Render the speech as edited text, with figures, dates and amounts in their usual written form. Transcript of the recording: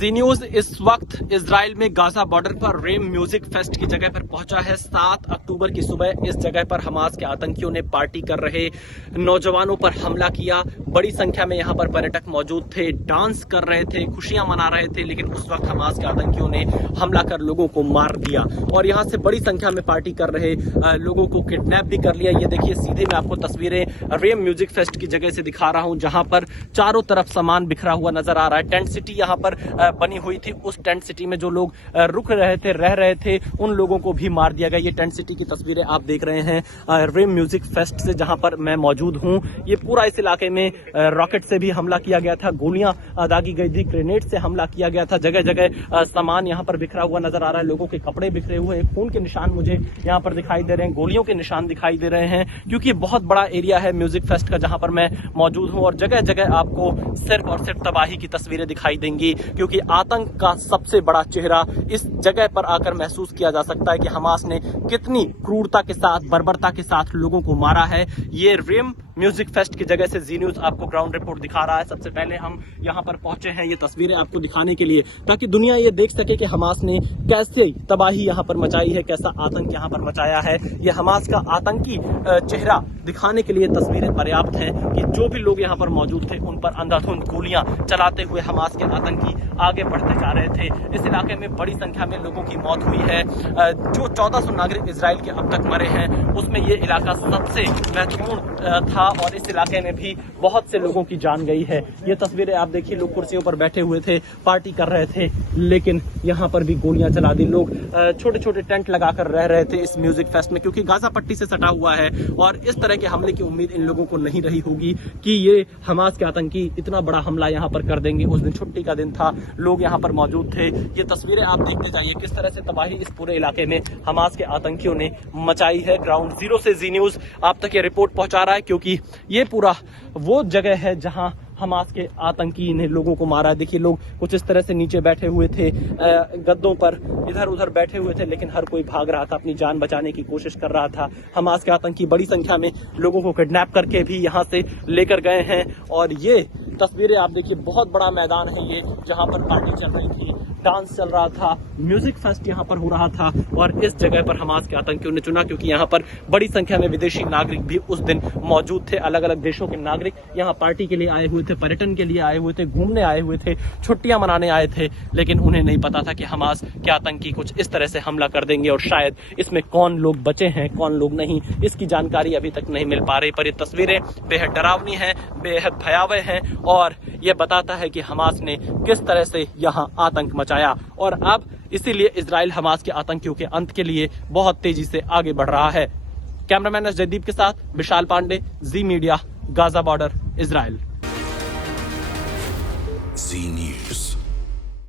जी news इस वक्त Israel में गाजा बॉर्डर पर रेम म्यूजिक फेस्ट की जगह पर पहुंचा है। 7 अक्टूबर की सुबह इस जगह पर हमास के आतंकियों ने पार्टी कर रहे नौजवानों पर हमला किया। बड़ी संख्या में यहां पर पर्यटक मौजूद थे, डांस कर रहे थे, खुशियां मना रहे थे, लेकिन उस वक्त हमास के आतंकियों ने हमला कर लोगों को मार दिया और यहां से बड़ी संख्या में पार्टी कर रहे लोगों को किडनैप भी कर लिया। ये देखिए, सीधे मैं आपको तस्वीरें रेम म्यूजिक फेस्ट की जगह से दिखा रहा हूं, जहां पर चारों तरफ सामान बिखरा हुआ नजर आ रहा है। टेंट सिटी यहां पर बनी हुई थी। उस टेंट सिटी में जो लोग रुक रहे थे, रह रहे थे, उन लोगों को भी मार दिया गया। ये टेंट सिटी की तस्वीरें आप देख रहे हैं रेम म्यूजिक फेस्ट से, जहां पर मैं मौजूद हूं। ये पूरा इस इलाके में रॉकेट से भी हमला किया गया था, गोलियां दागी गई थी, ग्रेनेड से हमला किया गया था। जगह जगह सामान यहां पर बिखरा हुआ नजर आ रहा है, लोगों के कपड़े बिखरे हुए हैं, खून के निशान मुझे यहां पर दिखाई दे रहे हैं, गोलियों के निशान दिखाई दे रहे हैं, क्योंकि बहुत बड़ा एरिया है म्यूजिक फेस्ट का जहां पर मैं मौजूद हूं। और जगह जगह आपको सिर्फ और सिर्फ तबाही की तस्वीरें दिखाई देंगी, क्योंकि आतंक का सबसे बड़ा चेहरा इस जगह पर आकर महसूस किया जा सकता है कि हमास ने कितनी क्रूरता के साथ, बर्बरता के साथ लोगों को मारा है। ये रेम म्यूजिक फेस्ट की जगह से जी न्यूज आपको ग्राउंड रिपोर्ट दिखा रहा है। सबसे पहले हम यहां पर पहुंचे हैं ये तस्वीरें आपको दिखाने के लिए, ताकि दुनिया ये देख सके कि हमास ने कैसे तबाही यहां पर मचाई है, कैसा आतंक यहां पर मचाया है। ये हमास का आतंकी चेहरा दिखाने के लिए तस्वीरें पर्याप्त हैं कि जो भी लोग यहां पर मौजूद थे उन पर अंधाधुंध गोलियां चलाते हुए हमास के आतंकी आगे बढ़ते जा रहे थे। इस इलाके में बड़ी संख्या में लोगों की मौत हुई है। जो 1400 नागरिक इजराइल के अब तक मरे हैं, उसमें ये इलाका सबसे महत्वपूर्ण था और इस इलाके में भी बहुत से लोगों की जान गई है। ये तस्वीरें आप देखिए, लोग कुर्सियों पर बैठे हुए थे, पार्टी कर रहे थे, लेकिन यहाँ पर भी गोलियां चला दी। लोग छोटे छोटे टेंट लगाकर रह रहे थे इस म्यूजिक फेस्ट में, क्योंकि गाजा पट्टी से सटा हुआ है और इस तरह के हमले की उम्मीद इन लोगों को नहीं रही होगी कि ये हमास के आतंकी इतना बड़ा हमला यहाँ पर कर देंगे। उस दिन छुट्टी का दिन था, लोग यहाँ पर मौजूद थे। ये तस्वीरें आप देखते जाइए किस तरह से तबाही इस पूरे इलाके में हमास के आतंकियों ने मचाई है। ग्राउंड जीरो से जी न्यूज आप तक ये रिपोर्ट पहुंचा रहा है, क्योंकि ये पूरा वो जगह है जहां हमास के आतंकी ने लोगों को मारा। देखिए, लोग कुछ इस तरह से नीचे बैठे हुए थे, गद्दों पर इधर उधर बैठे हुए थे, लेकिन हर कोई भाग रहा था, अपनी जान बचाने की कोशिश कर रहा था। हमास के आतंकी बड़ी संख्या में लोगों को किडनैप करके भी यहाँ से लेकर गए हैं। और ये तस्वीरें आप देखिए, बहुत बड़ा मैदान है ये, जहाँ पर पार्टी चल रही थी, डांस चल रहा था, म्यूजिक फेस्ट यहाँ पर हो रहा था। और इस जगह पर हमास के आतंकियों ने चुना, क्योंकि यहाँ पर बड़ी संख्या में विदेशी नागरिक भी उस दिन मौजूद थे। अलग अलग देशों के नागरिक यहाँ पार्टी के लिए आए हुए थे, पर्यटन के लिए आए हुए थे, घूमने आए हुए थे, छुट्टियां मनाने आए थे, लेकिन उन्हें नहीं पता था कि हमास के आतंकी कुछ इस तरह से हमला कर देंगे। और शायद इसमें कौन लोग बचे हैं, कौन लोग नहीं, इसकी जानकारी अभी तक नहीं मिल पा रही। पर ये तस्वीरें बेहद डरावनी हैं, बेहद भयावह हैं और ये बताता है कि हमास ने किस तरह से यहाँ आतंक मचाया। और अब इसीलिए इजराइल हमास के आतंकियों के अंत के लिए बहुत तेजी से आगे बढ़ रहा है। कैमरामैन एस जयदीप के साथ विशाल पांडे, जी मीडिया, गाजा बॉर्डर, इजराइल। जी न्यूज।